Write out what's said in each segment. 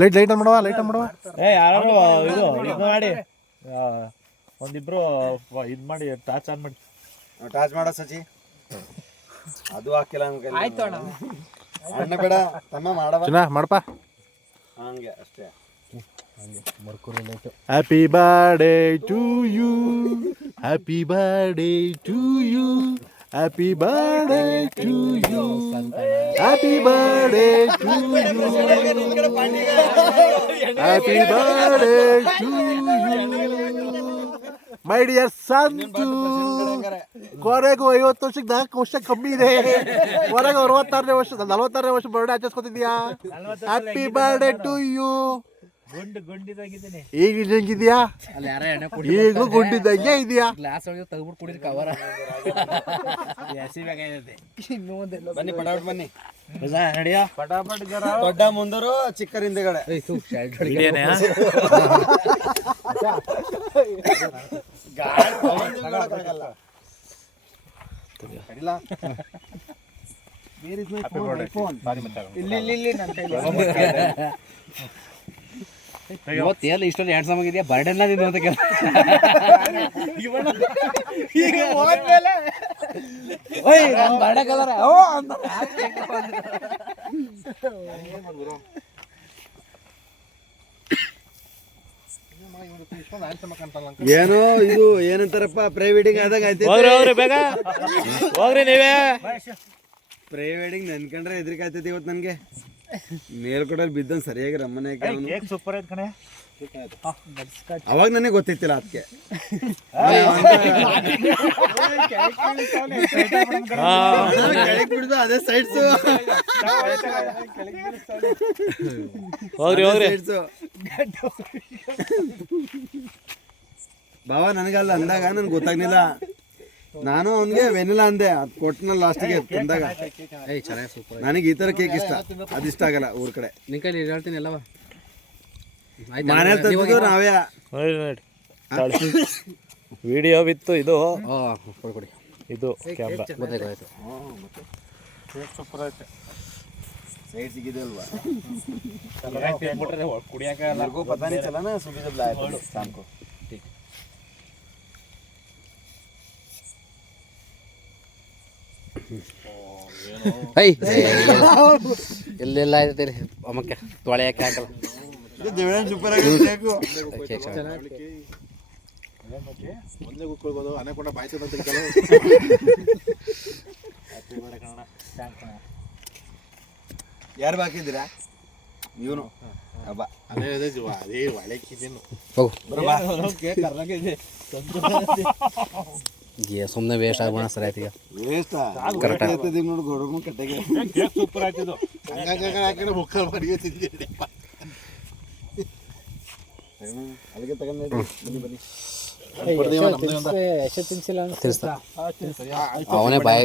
Light ಮಾಡುವ ಯಾರು ಇದು ಮಾಡಿ ಒಂದಿಬ್ರು ಇದು ಮಾಡಿ ಟಾರ್ಚ್ ಆನ್ ಮಾಡಿ ಟಾರ್ಚ್ ಮಾಡ ಸಚಿ ಅದು ಹಾಕಿಲ್ಲ ಅಣ್ಣ ಬೇಡ ತಮ್ಮ ಮಾಡಪ್ಪ ಹಂಗೆ ಅಷ್ಟೇ. Happy birthday to you, happy birthday to you, happy birthday to you, happy birthday to you, happy birthday to you my dear Santu. ಕೊನೆಗೂ 50 ವರ್ಷಕ್ಕೆ 4 ವರ್ಷ ಕಮ್ಮಿ ಇದೆ. ಹೊರಗೆ 46ನೇ ವರ್ಷ 46ನೇ ವರ್ಷ ಬರ್ಡೇ ಆಚರಿಸ್ಕೊತಿದ್ಯಾ. Happy birthday to you. ಈಗ ಹೆಂಗಿದ್ಯಾ? ಈಗಲೂ ಗುಂಡಿದಂಗೆ ಇದೆಯಾ? ಬನ್ನಿ ಪಟಾಪಟ್ ಬನ್ನಿ ಪಟಾಪಟ್. ದೊಡ್ಡ ಮುಂದರು ಚಿಕ್ಕರ ಹಿಂದೆಗಡೆ. ಇವತ್ತೇನು ಇಷ್ಟೊಂದು ಹ್ಯಾಂಡ್ಸಮ್ ಆಗಿದೆಯಾ ಬರ್ಡೇನ ನೀನು ಅಂತ ಕೇಳ ಬರ್ಡೇ ಕಲರ್ ಏನೋ ಇದು ಏನಂತಾರಪ್ಪ ಪ್ರೀ ವೆಡ್ಡಿಂಗ್ ಆದಾಗ ಆಯ್ತು. ಬೇಗ ಹೋಗ್ರಿ ನೀವೇ. ಪ್ರೀ ವೆಡ್ಡಿಂಗ್ ನೆನ್ಕೊಂಡ್ರೆ ಹೆದರಿಕೆ ಆಯ್ತೈತಿ ಇವತ್ತು ನನಗೆ. ಮೇಲ್ಕೊಡಲ್ಲಿ ಬಿದ್ದಂಗೆ ಸರಿಯಾಗಿ ರಮ್ಮನೆ ಸೂಪರ್ ಆಯ್ತು ಕಣೆ. ಅವಾಗ ನನಗೆ ಗೊತ್ತಿತ್ತಿಲ್ಲ ಅದಕ್ಕೆ. ಬಿಡುದು ಅದೇ ಸೈಡ್ಸ್ ಬಾವ ನನಗಲ್ಲ ಅಂದಾಗ ನನ್ಗೆ ಗೊತ್ತಾಗ್ಲಿಲ್ಲ. ನಾನು ಅವನಿಗೆ ವೆನಿಲಾ ಅಂದೆ, ಅದು ಕೊಟ್ಟನ ಲಾಸ್ಟಿಗೆ ತಂದಾಗ. ನನಗೆ ಈ ತರ ಕೇಕ್ ಇಷ್ಟ, ಅದಿಷ್ಟ ಆಗಲ್ಲ ಊರ್ ಕಡೆ. ನಿನ್ ಕೈಲಿ ಹೇಳ್ತೀನಿ ಎಲ್ಲವ ಮನೇಲಿ ತಂದಿದ್ದು ನಾವೇ. ವಿಡಿಯೋ ಬಿತ್ತು ಇದು ಕೊಡಿ ಇದು ಕ್ಯಾಮ್ರಾ. ಗೊತ್ತಾಯ್ತು ಸೂಪರ್ ಆಯ್ತು. ಸೈಡ್ ಸಿಗಿದೆ ಅಲ್ವಾ ಕುಡಿಯಾಕ ಪತಾ नहीं चला ना सुबह जब लाया था शाम को. ಎಲ್ಲೆಲ್ಲ ಐತಿ ಅಮ್ಮಕ್ಕೆ ತೊಳೆಯಕ್ಕೆ ಹಾಕಲ್ಲ. ಇದು ದೇವಣ್ಣ ಸೂಪರ್ ಆಗಿದೆ ಕೇಕ್. ಒಂದೇ ಕೂತ್ಕೊಳ್ಬೋದು, ಅನೇಕೊಂಡ ಬಾಯ್ತದ ಅಂತ ಕೆಲವು. ಯಾರು ಬಾಕಿದ್ದೀರಾ? ಇವನು ಅಬ್ಬಾ ಅದೇ ಒಳಕಿದ್ದೇನು ಸುಮ್ಮನೆ ವೇಸ್ಟ್ ಆಗೋಣ ಸರಿ ಆಯ್ತು. ಈಗ ವೇಸ್ಟ್ ಕರೆಕ್ಟ್ ನೋಡಿ ಗೋಡನು ಕಟ್ಟೆಗೆ ಸೂಪರ್ ಆಯ್ತಿದ್ದು. ಹಾಕಿದ್ರೆ ಮುಕ್ಕಲ್ ಮಡಿಗೆ ತಿಂದಿದ್ದೆ. ಅದಕ್ಕೆ ತಗೊಂಡು ಬನ್ನಿ ಬನ್ನಿ. ಅವನೇ ಬಾಯಿ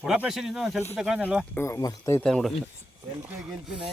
ಪುಡ ಪ್ರೆಷರ್ ಇಂದ ಸ್ವಲ್ಪ ತಗೊಂಡಲ್ವಾ ಮಸ್ತ್ ಐತೆ ನೋಡು. ಸೆಲ್ಫಿ ಗಿಲ್ಫಿ ನೈ